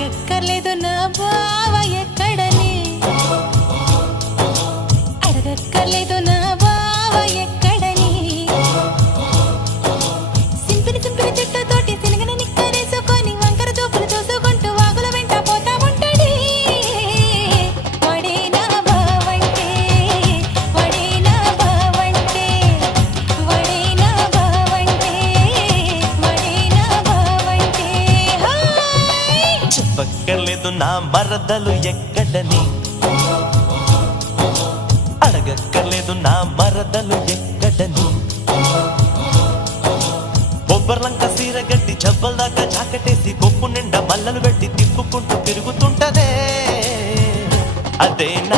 అడగక్కర్లేదు నా బావ ఎక్కడని, అడగక్కర్లేదు నా బావ ఎక్కడని. సింపిరి సింపిరి చెట్టుతోటి సినగన నిక్కరేసుకొని వంకర చూపులు చూసుకుంటూ వాగుల వెంట పోతా ఉంటాడే. వాడే నా బావంటే, వాడే నా బావంటే, వాడే నా బావంటే, వాడే నా బావంటే. చెప్పక్కర్లేదు నా మరదలు ఎక్కడని, అడగక్కర్లేదు నా మరదలు ఎక్కడని. బొబ్బర్లంక సీర గట్టి జబ్బల దాకా జాకెటేసి కొప్పు నిండా మల్లలు పెట్టి తిప్పుకుంటూ తిరుగుతుంటదే. అదే నా